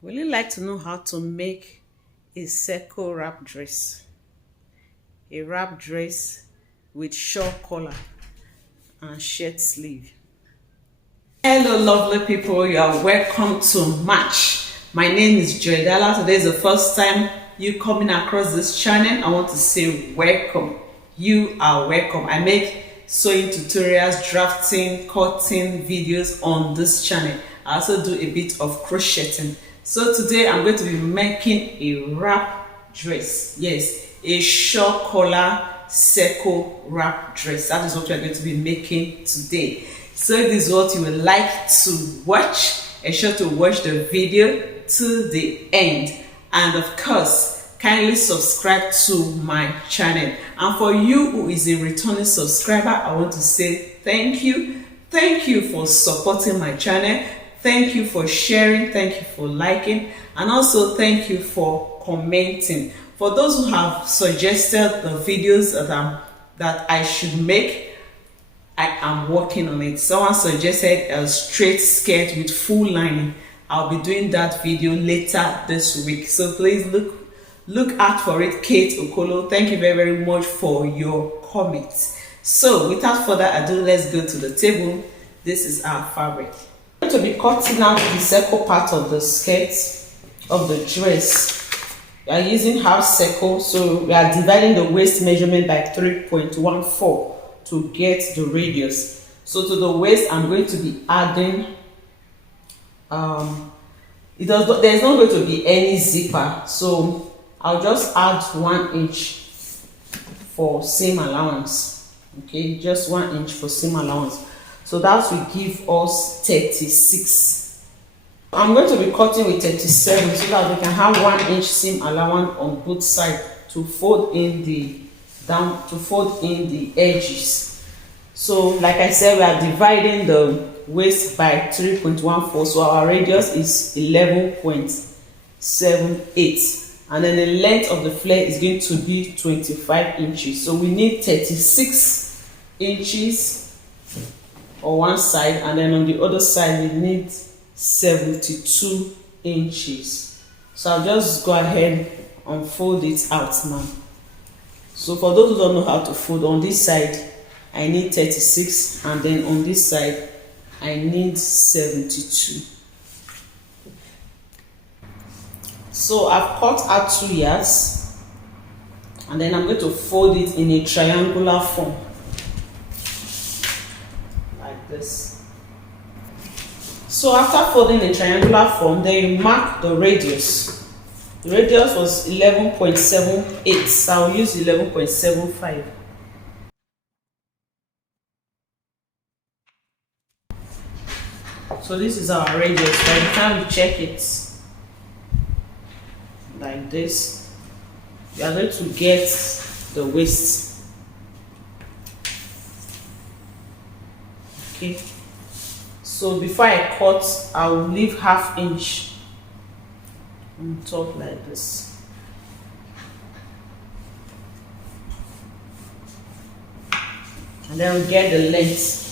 Would you like to know how to make a circle wrap dress? A wrap dress with shawl collar and shirt sleeve. Hello, lovely people. You are welcome to Match. My name is Joydala. Today is the first time you coming across this channel. I want to say welcome. You are welcome. I make sewing tutorials, drafting, cutting videos on this channel. I also do a bit of crocheting. So today I'm going to be making a wrap dress. Yes, a shawl collar circle wrap dress. That is what we're going to be making today. So if this is what you would like to watch, ensure to watch the video to the end. And of course, kindly subscribe to my channel. And for you who is a returning subscriber, I want to say thank you. Thank you for supporting my channel. Thank you for sharing. Thank you for liking. And also thank you for commenting. For those who have suggested the videos that I should make, I am working on it. Someone suggested a straight skirt with full lining. I'll be doing that video later this week. So please look out for it, Kate Okolo. Thank you very, very much for your comments. So without further ado, let's go to the table. This is our fabric. I'm going to be cutting out the circle part of the skirt of the dress. We are using half circle, so we are dividing the waist measurement by 3.14 to get the radius. So to the waist, I'm going to be adding there is not going to be any zipper, so I'll just add 1 inch for seam allowance. Okay, just 1 inch for seam allowance. So that will give us 36. I'm going to be cutting with 37 so that we can have 1 inch seam allowance on both sides to fold in the edges. So like I said, we are dividing the waist by 3.14, so our radius is 11.78, and then the length of the flare is going to be 25 inches. So we need 36 inches on one side, and then on the other side we need 72 inches. So I'll just go ahead and fold it out now. So for those who don't know how to fold, on this side I need 36, and then on this side I need 72. So I've cut out 2 yards, and then I'm going to fold it in a triangular form like this. So after folding in triangular form, then you mark the radius. The radius was 11.78, so I'll use 11.75. So this is our radius. By the time we check it like this, we are going to get the waist. Okay. So before I cut, I will leave ½ inch on top like this. And then we get the length.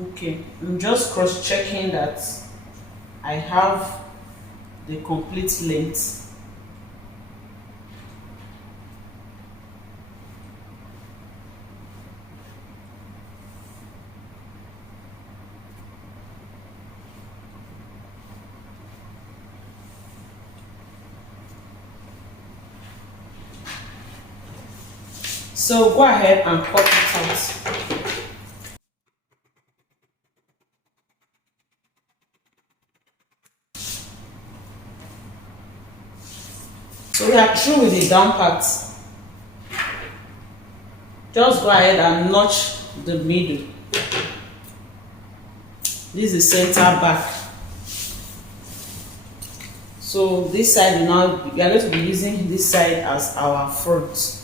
Okay, I'm just cross-checking that I have the complete length. So go ahead and cut it out. So we are through with the down part. Just go ahead and notch the middle. This is center back. So this side, we are going to be using this side as our front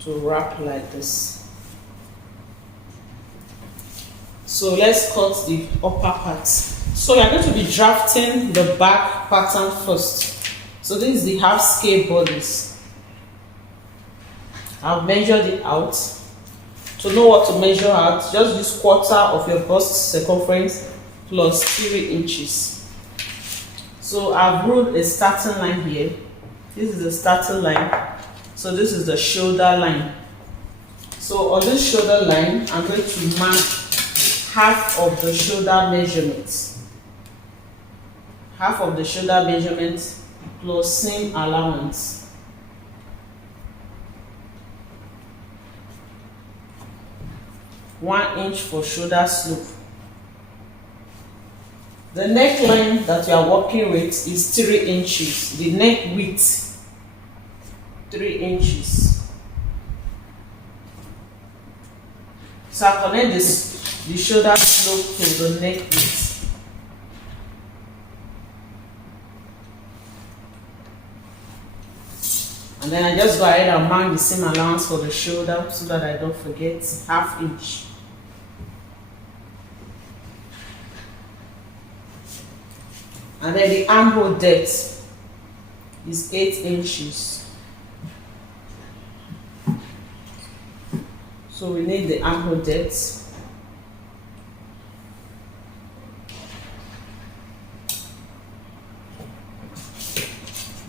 to wrap like this. So let's cut the upper part. So you're going to be drafting the back pattern first. So this is the half scale bodice. I've measured it out. To know what to measure out, just use quarter of your bust circumference plus 3 inches. So I've ruled a starting line here. This is the starting line. So this is the shoulder line. So on this shoulder line, I'm going to mark half of the shoulder measurement. Half of the shoulder measurement plus seam allowance. One inch for shoulder slope. The neckline that you are working with is 3 inches. The neck width, 3 inches. So I connect the shoulder slope to the neck width. And then I just go ahead and mark the seam allowance for the shoulder so that I don't forget, ½ inch. And then the armhole depth is 8 inches. So we need the armhole depth.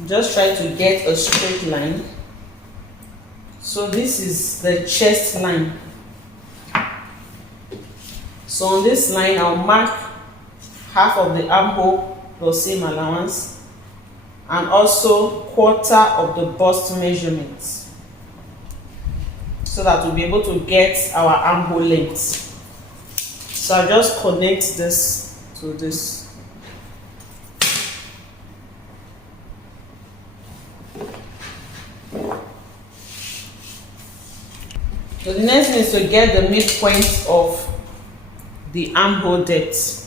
Just try to get a straight line. So this is the chest line. So on this line, I'll mark half of the armhole plus seam allowance and also quarter of the bust measurements, so that we'll be able to get our armhole length. So I'll just connect this to this. So the next thing is to get the midpoint of the armhole depth.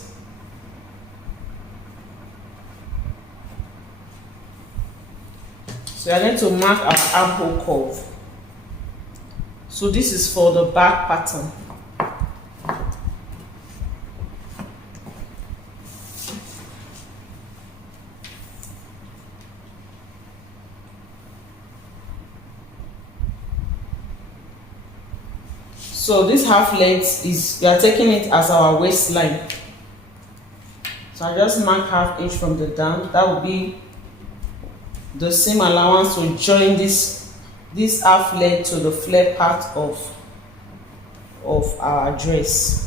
So we are going to mark our armhole curve. So this is for the back pattern. So this half length is, we are taking it as our waistline. So I just mark ½ inch from the down. That will be the seam allowance to join this half leg to the flare part of our dress.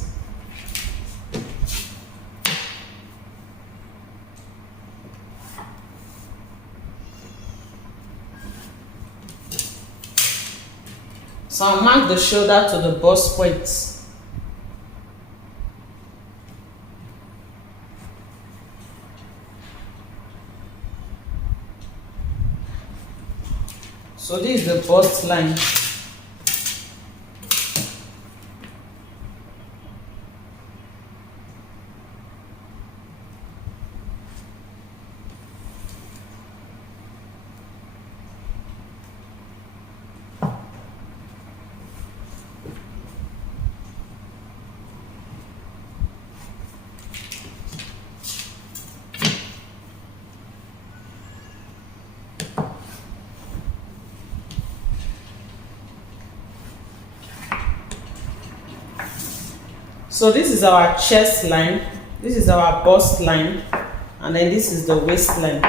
So I'll mark the shoulder to the bust point. So this is the bust line. So this is our chest line, this is our bust line, and then this is the waistline.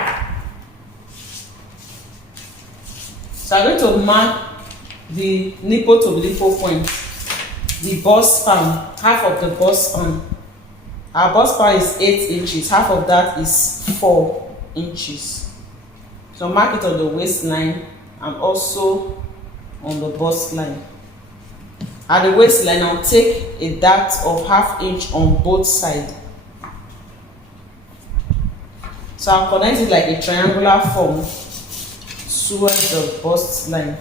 So I'm going to mark the nipple to nipple point, the bust span, half of the bust span. Our bust span is 8 inches, half of that is 4 inches. So mark it on the waistline and also on the bust line. At the waistline, I'll take a dart of ½ inch on both sides. So I'll connect it like a triangular form towards the bust line,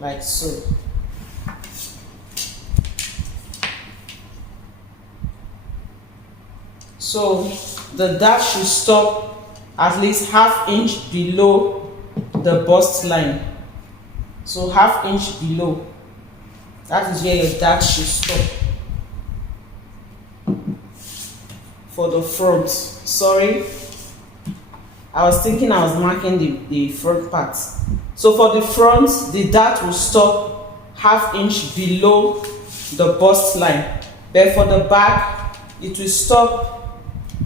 like so. So the dart should stop at least ½ inch below the bust line. So ½ inch below. That is where your dart should stop. for the front. Sorry, I was thinking I was marking the front part. So for the front, the dart will stop ½ inch below the bust line, but for the back it will stop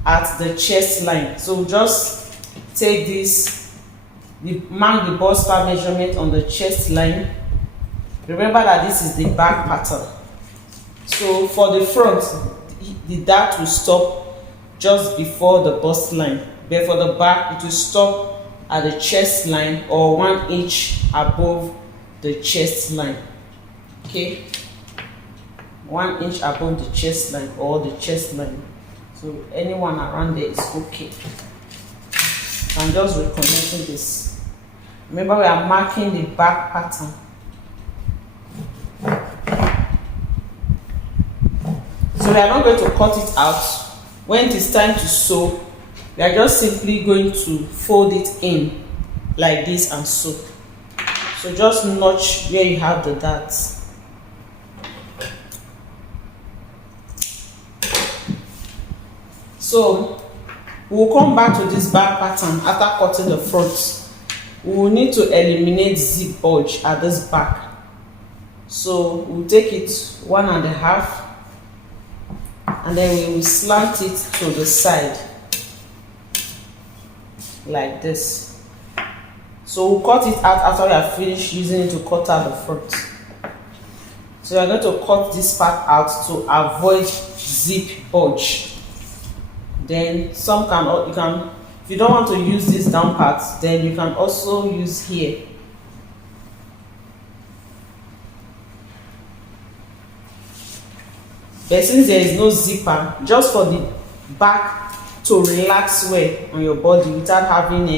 at the chest line. So just take this, mark the bust measurement on the chest line. Remember that this is the back pattern. So for the front, the dart will stop just before the bust line, but for the back it will stop at the chest line or 1 inch above the chest line. Okay, 1 inch above the chest line or the chest line. So anyone around there is okay. I'm just reconnecting this. Remember, we are marking the back pattern. So we are not going to cut it out. When it is time to sew, we are just simply going to fold it in like this and sew. So just notch where you have the dart. So we will come back to this back pattern after cutting the front. We will need to eliminate zip bulge at this back. So we'll take it 1.5 and then we will slant it to the side like this. So we'll cut it out after we have finished using it to cut out the front. So we are going to cut this part out to avoid zip bulge. Then if you don't want to use this down part, then you can also use here. But since there is no zipper, just for the back to relax well on your body without having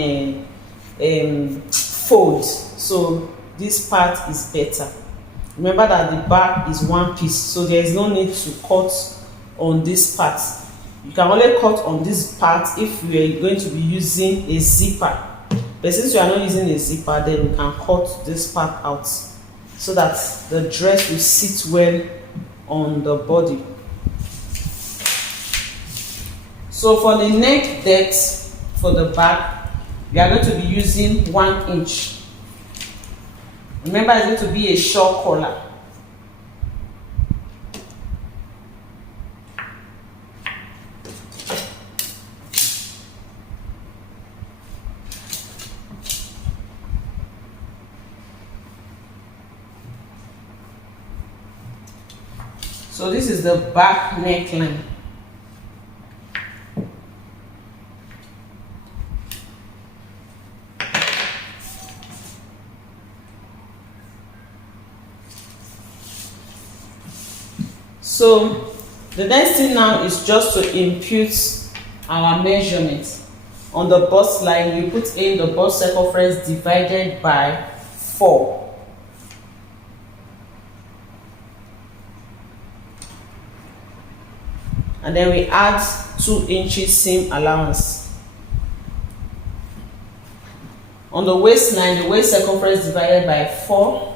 a fold, so this part is better. Remember that the back is one piece, so there is no need to cut on this part. You can only cut on this part if you are going to be using a zipper. But since you are not using a zipper, then you can cut this part out so that the dress will sit well on the body. So for the neck depth for the back, we are going to be using 1 inch. Remember, it's going to be a shawl collar. So this is the back neckline. So the next thing now is just to impute our measurement. On the bust line, we put in the bust circumference divided by 4. And then we add 2 inches seam allowance. On the waistline, the waist circumference divided by 4.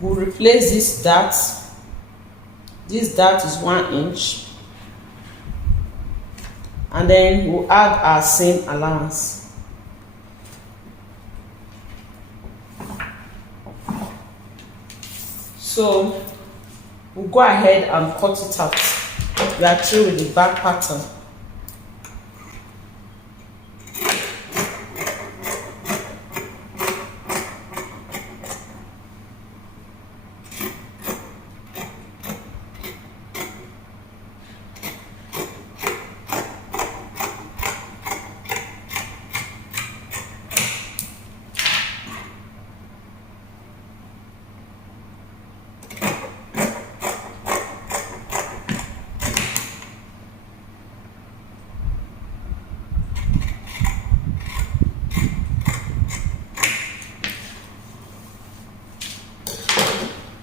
We'll replace this dart. This dart is 1 inch. And then we'll add our seam allowance. So we'll go ahead and cut it out. We are through with the back pattern.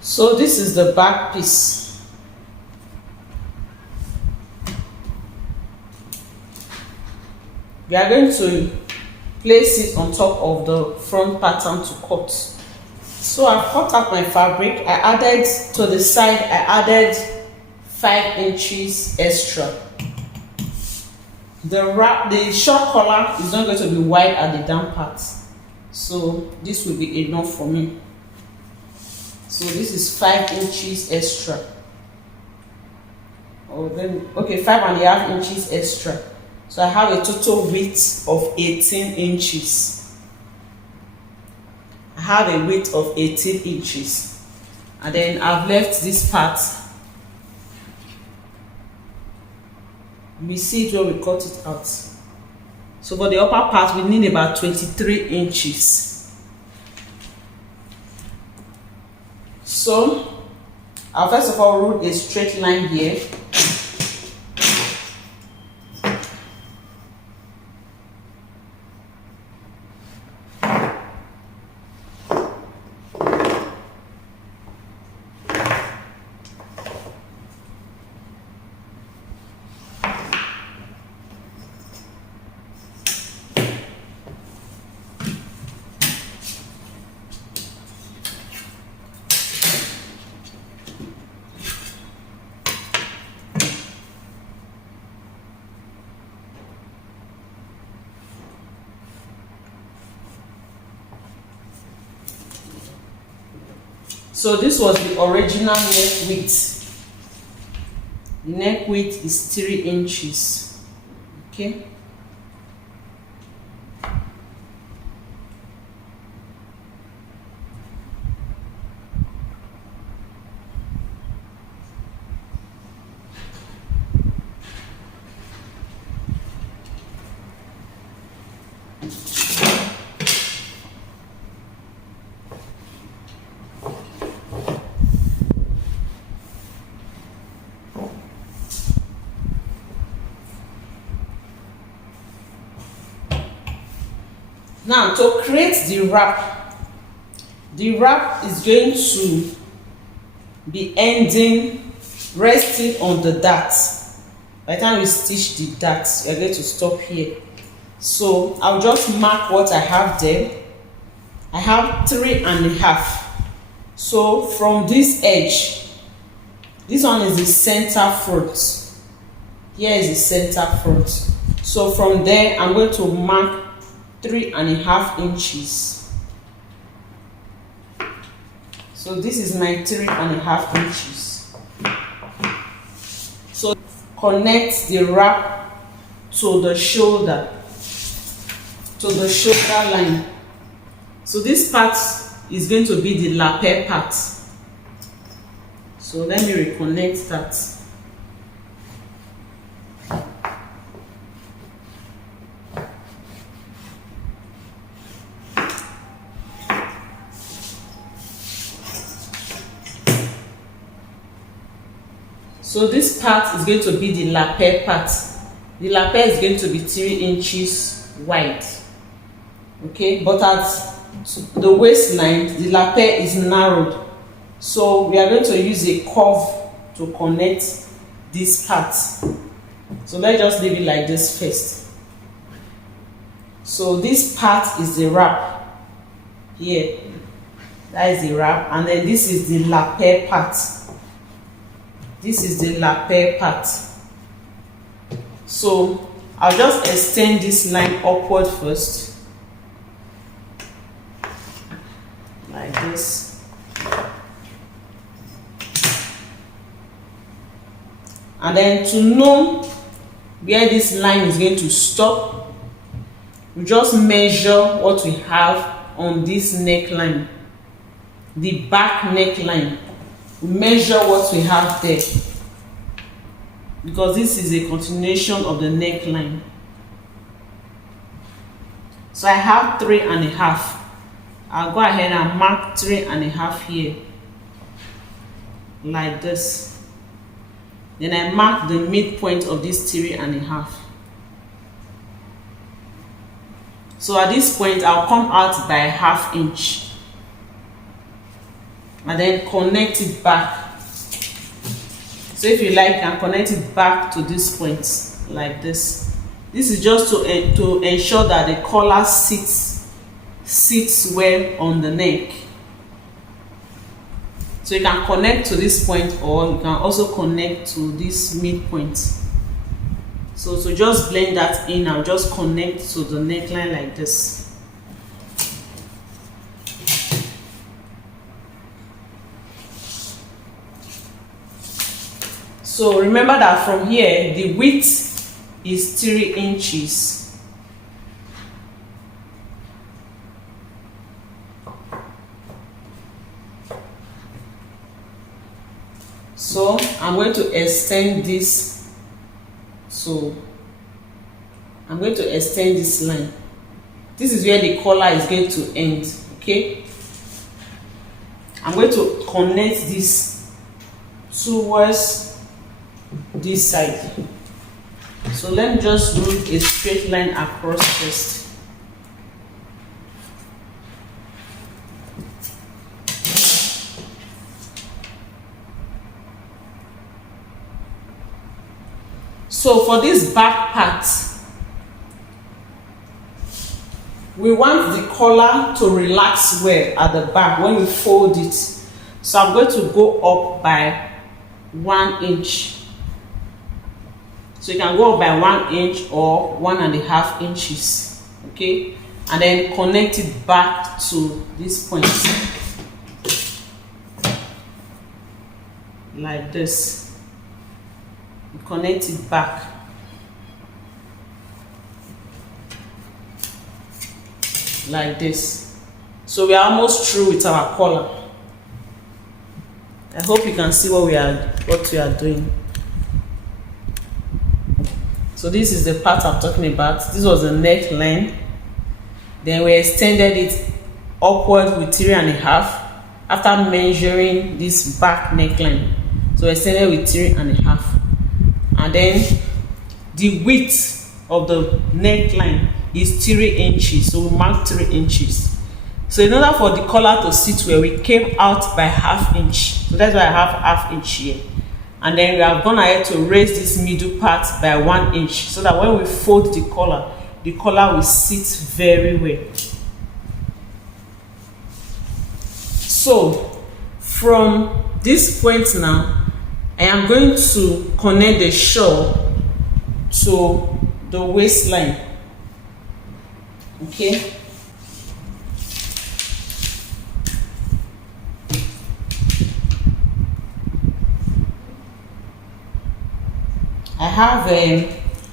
So this is the back piece. We are going to place it on top of the front pattern to cut. So I've cut out my fabric. I added to the side, I added 5 inches extra. The short collar is not going to be wide at the down part, so this will be enough for me. So this is 5 inches extra. Then okay, 5.5 inches extra. So I have a total width of 18 inches. I have a width of 18 inches, and then I've left this part. We see it when we cut it out. So for the upper part, we need about 23 inches. So I'll first of all rule a straight line here. So this was the original neck width. The neck width is 3 inches. Okay. Now to create the wrap is going to be ending, resting on the dart. By the time we stitch the dart, you're going to stop here. So I'll just mark what I have there. I have 3.5. So from this edge, this one is the center front. Here is the center front. So from there, I'm going to mark 3.5 inches. So this is my 3.5 inches. So connect the wrap to the shoulder line. So this part is going to be the lapel part. So let me reconnect that. So this part is going to be the lapel part. The lapel is going to be 3 inches wide. Okay, but at the waistline, the lapel is narrowed. So we are going to use a curve to connect this part. So let's just leave it like this first. So this part is the wrap here. That is the wrap, and then this is the lapel part. This is the lapel part. So I'll just extend this line upward first, like this. And then to know where this line is going to stop, we just measure what we have on this neckline, the back neckline. We measure what we have there, because this is a continuation of the neckline. So I have 3.5. I'll go ahead and mark 3.5 here, like this. Then I mark the midpoint of this 3.5. So at this point, I'll come out by 1/2 inch. And then connect it back. So if you like, you can connect it back to this point like this. This is just to ensure that the collar sits well on the neck. So you can connect to this point, or you can also connect to this midpoint. So to just blend that in, I'll just connect to the neckline like this. So remember that from here, the width is 3 inches. So I'm going to extend this. So I'm going to extend this line. This is where the collar is going to end. Okay. I'm going to connect this towards this side. So let me just do a straight line across first. So for this back part, we want the collar to relax well at the back when we fold it. So I'm going to go up by 1 inch. So you can go up by 1 inch or 1.5 inches. Okay, and then connect it back to this point like this. Connect it back like this. So we are almost through with our collar. I hope you can see what we are doing. So this is the part I'm talking about. This was the neckline. Then we extended it upward with 3.5 after measuring this back neckline. So extended with 3.5. And then the width of the neckline is 3 inches. So we mark 3 inches. So in order for the collar to sit where we came out by 1/2 inch. So that's why I have 1/2 inch here. And then we have gone ahead to raise this middle part by 1 inch, so that when we fold the collar will sit very well. So from this point now, I am going to connect the shawl to the waistline. Okay. I have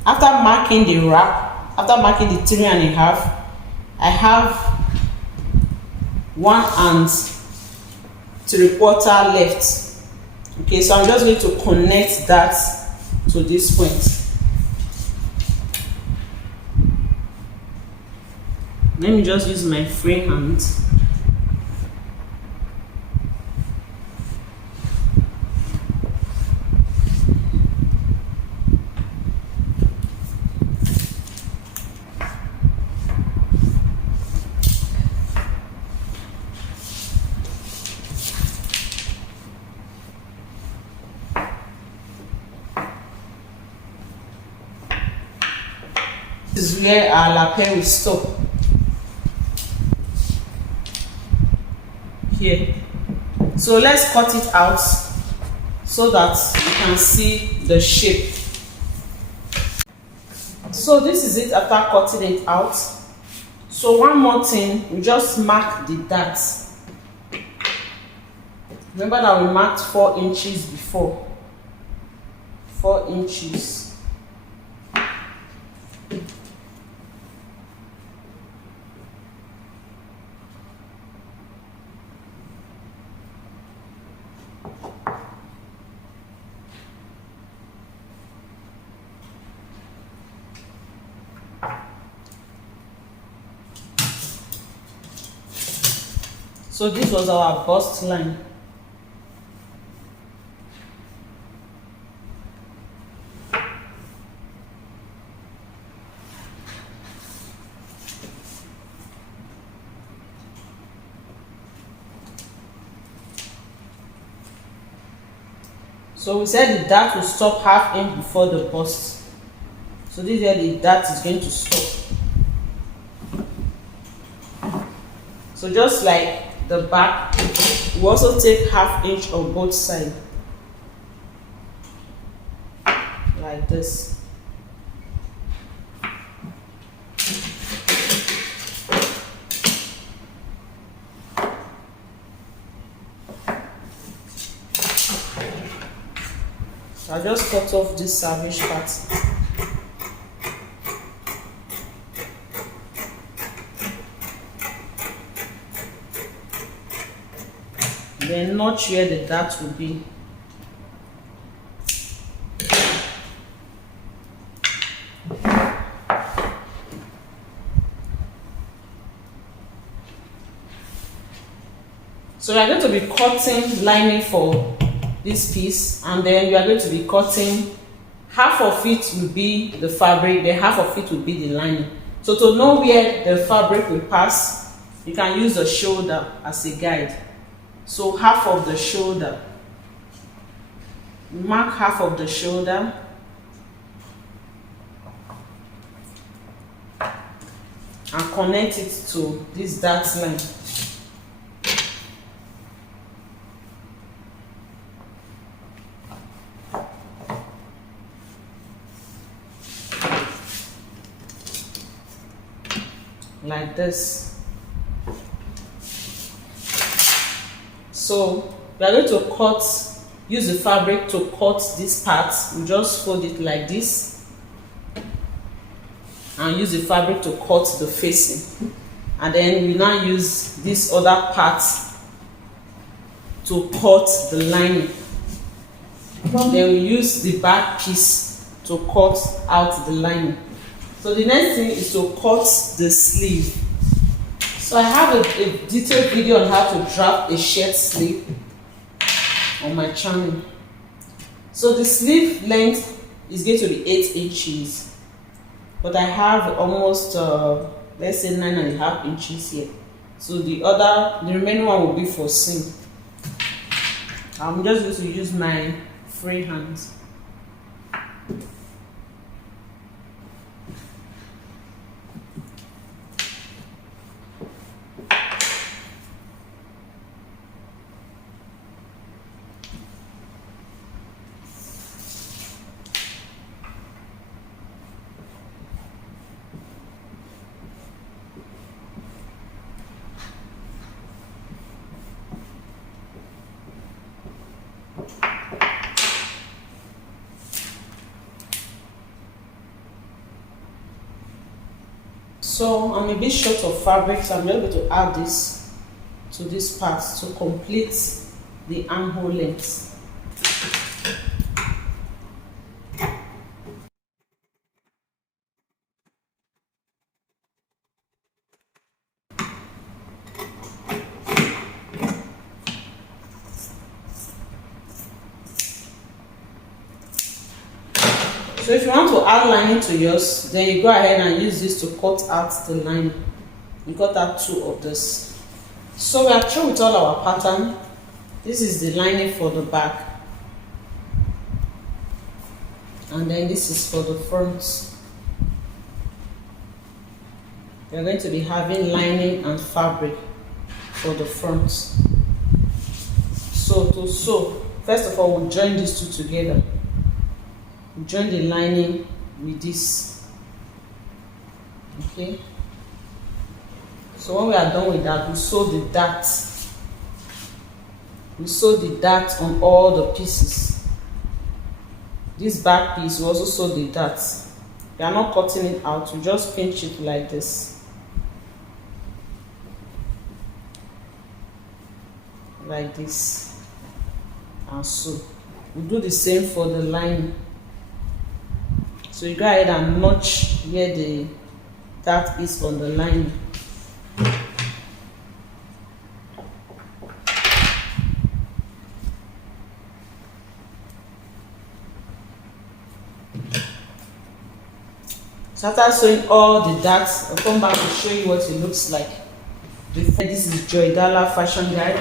after marking the wrap, after marking the 3.5, I have 1 3/4 left. Okay, so I'm just going to connect that to this point. Let me just use my free hand. This is where our lapel will stop. Here. So let's cut it out so that you can see the shape. So this is it after cutting it out. So one more thing, we just mark the darts. Remember that we marked 4 inches before. 4 inches. So this was our bust line. So we said the dart will stop 1/2 inch before the bust. So this is where the dart is going to stop. So just like the back, we also take 1/2 inch on both sides, like this. So I just cut off this salvage part. Then notch where the dart will be. So we are going to be cutting lining for this piece, and then we are going to be cutting, half of it will be the fabric, then half of it will be the lining. So to know where the fabric will pass, you can use the shoulder as a guide. So half of the shoulder, mark half of the shoulder, and connect it to this dart line. Like this. So we are going to use the fabric to cut this part. We just fold it like this and use the fabric to cut the facing, and then we now use this other part to cut the lining. Then we use the back piece to cut out the lining. So the next thing is to cut the sleeve. So I have a detailed video on how to draft a shirt sleeve on my channel. So the sleeve length is going to be 8 inches, but I have almost let's say 9.5 inches here. So the remaining one will be for seam. I'm just going to use my free hands. So I'm a bit short of fabric, so I'm able to add this to this part to complete the armhole length. So if you want to add lining to yours, then you go ahead and use this to cut out the lining. You cut out 2 of this. So we are through with all our pattern. This is the lining for the back, and then this is for the front. We are going to be having lining and fabric for the front. So to sew, first of all, we'll join these two together. Join the lining with this. Okay, so when we are done with that, we sew the dart. We sew the dart on all the pieces. This back piece, we also sew the dart. We are not cutting it out, we just pinch it like this, like this, and so we do the same for the lining. So you go ahead and notch where the dart is on the lining. So after sewing all the darts, I'll come back to show you what it looks like. This is Joy Dala Fashion Guide,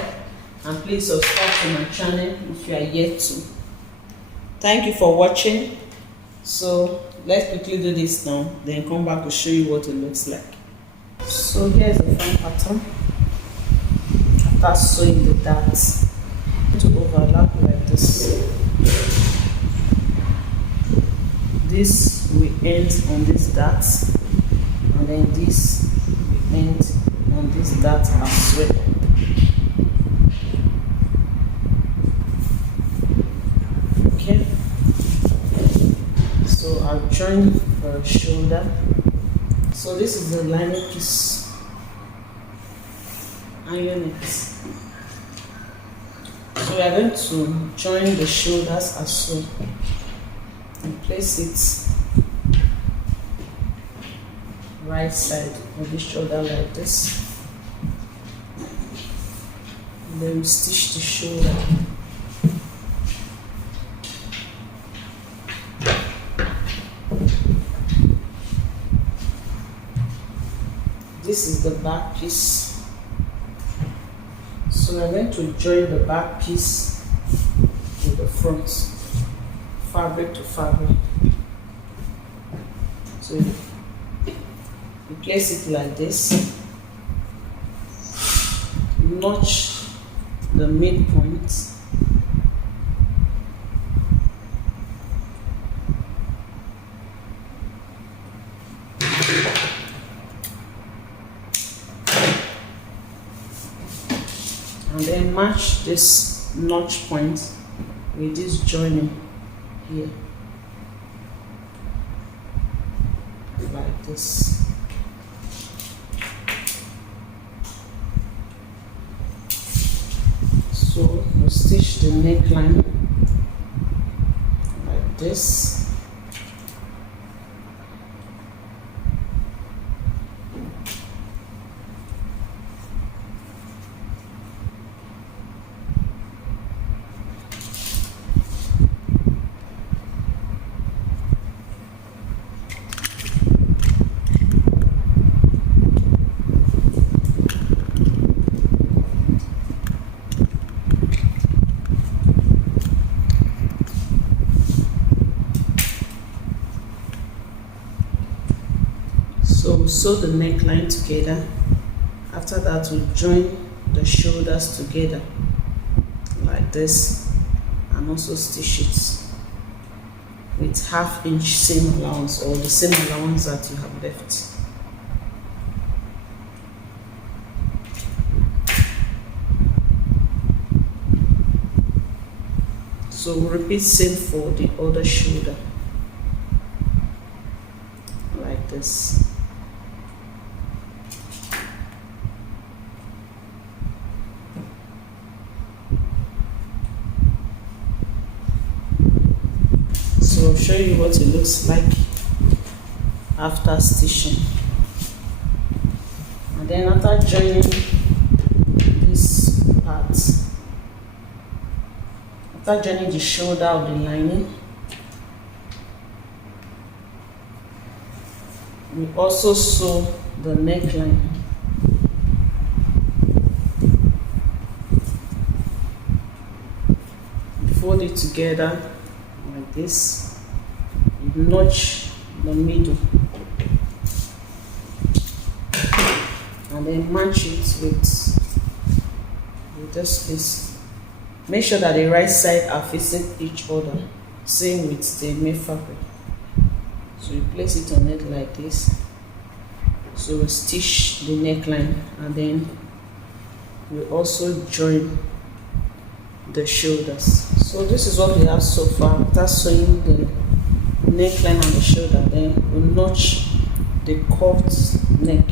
and please subscribe to my channel if you are yet to. Thank you for watching. So let's quickly do this now, then come back to show you what it looks like. So here's the front pattern. After sewing the darts, to overlap like this. This will end on this dart, and then this will end on this dart as well. Okay, so I'll join the shoulder. So this is the lining piece. Iron it. So we are going to join the shoulders as well and place it right side of the shoulder like this. And then we stitch the shoulder. This is the back piece. So we're going to join the back piece with the front, fabric to fabric. So you place it like this, notch the midpoint, and then match this notch point with this joining here, like this. So we'll stitch the neckline like this. So we'll sew the neckline together. After that, we'll join the shoulders together like this, and also stitch it with 1/2 inch seam allowance, or the same allowance that you have left. So we'll repeat same for the other shoulder like this. So I'll show you what it looks like after stitching. And then after joining this part, after joining the shoulder of the lining, we also sew the neckline. Fold it together like this. Notch the middle and then match it with this piece. Make sure that the right side are facing each other, same with the main fabric. So you place it on it like this. So we stitch the neckline, and then we also join the shoulders. So this is what we have so far. After sewing the neckline and the shoulder, then we'll notch the curved neck.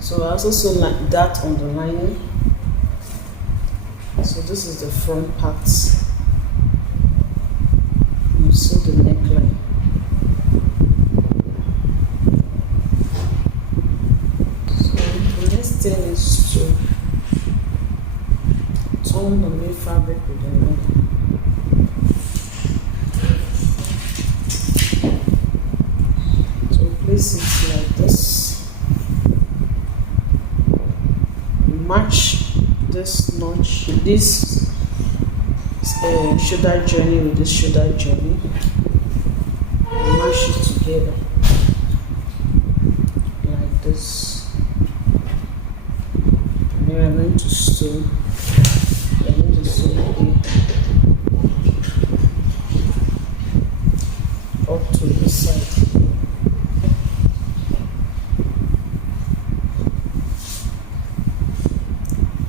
So I also sew like that on the lining. So this is the front part. You sew the neckline. So the next thing is to turn the main fabric with the lining. Place it like this. Match this notch, this shoulder joining with this shoulder joining, mash it together like this, and then we're going to sew. We're going to sew here up to the side.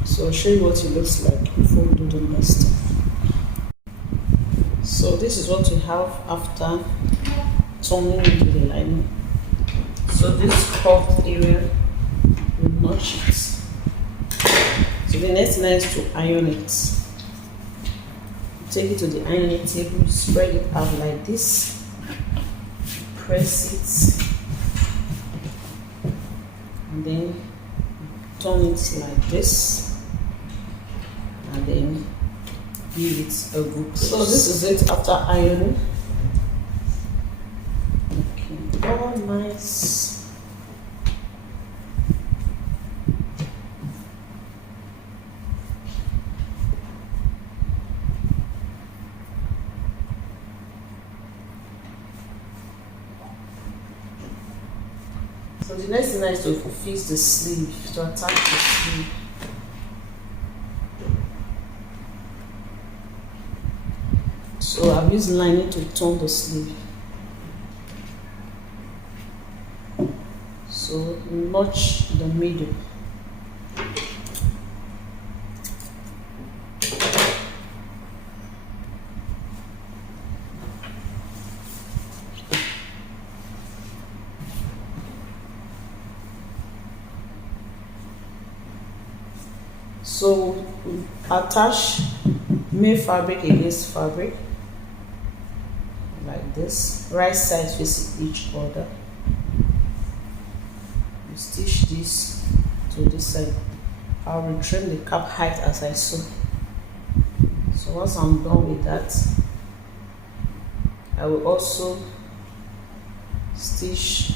So I'll show you what it looks like before we do the next step. So this is what we have after turning into the lining. So this curved area, we notch it. So the next thing is to iron it. Take it to the ironing table, spread it out like this, press it, and then turn it like this, and then give it a good press. So this is it after ironing. Okay, all nice. So the next thing is to fix the sleeve, to attach the sleeve. So I've used lining to turn the sleeve. So notch the middle. So attach main fabric against fabric like this, right sides facing each other. You stitch this to this side. I'll retrim the cap height as I sew. So once I'm done with that, I will also stitch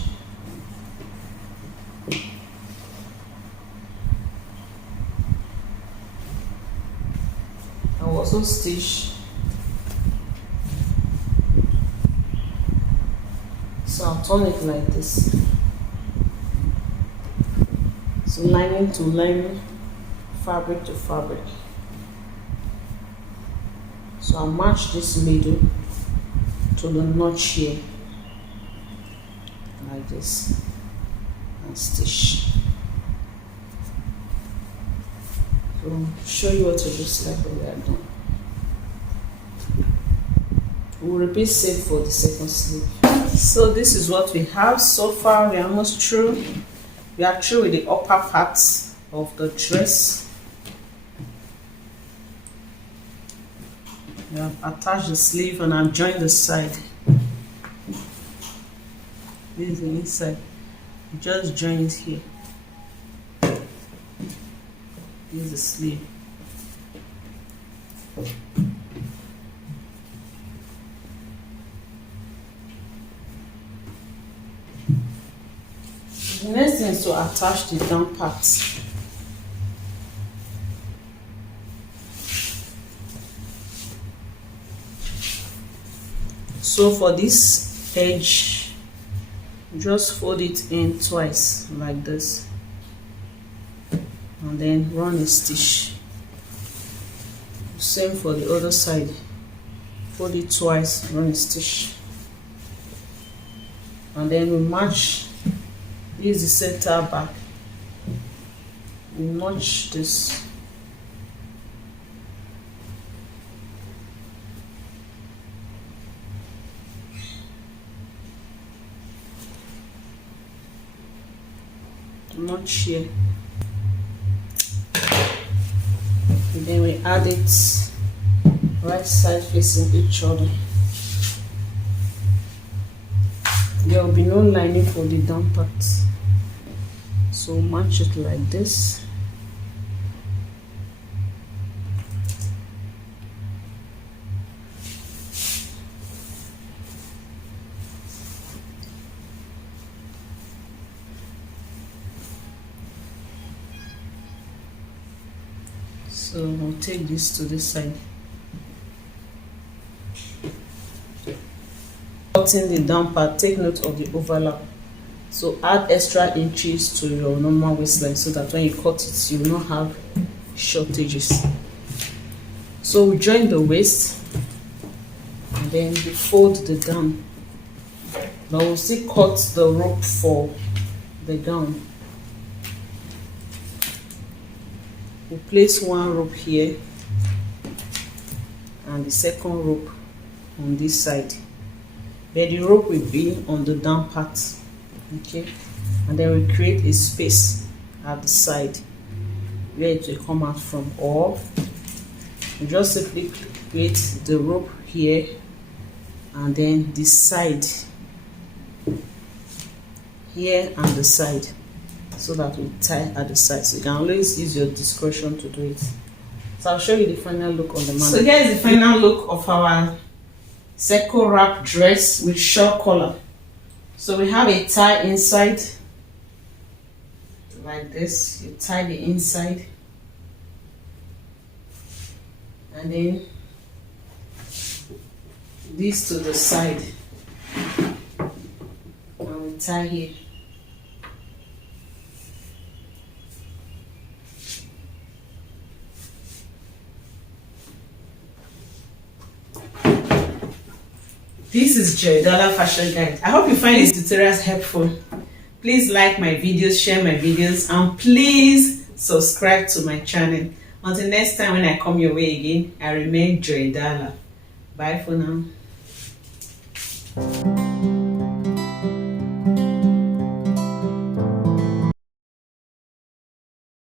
so I'll turn it like this. So lining to lining, fabric to fabric. So I'll match this middle to the notch here like this and stitch. So show you what it looks like when we are done. We'll repeat same for the second sleeve. So this is what we have so far. We are almost through. We are through with the upper part of the dress. We have attached the sleeve and I've joined the side. This is the inside. You just join it here. This is the sleeve. The next thing is to attach the down part. So for this edge, just fold it in twice like this, and then run a stitch. Same for the other side. Fold it twice, run a stitch, and then we match. This is the center back. We notch this. Notch here. And then we add it right side facing each other. There will be no lining for the down part. So match it like this. So we'll take this to this side. cutting the down part, take note of the overlap. So add extra inches to your normal waistline so that when you cut it, you will not have shortages. So we join the waist and then we fold the gown. Now we'll still cut the rope for the gown. We place one rope here and the second rope on this side. Then the rope will be on the down part, okay, and then we create a space at the side where it will come out from, or we just simply create the rope here and then this side here and the side, so that we tie at the side. So you can always use your discretion to do it. So I'll show you the final look on the mannequin. So here is the final look of our circle wrap dress with shawl collar. So we have a tie inside like this. You tie the inside and then this to the side and we tie here. This is Joydala Fashion Guide. I hope you find these tutorials helpful. Please like my videos, share my videos, and please subscribe to my channel. Until next time when I come your way again, I remain Joydala. Bye for now.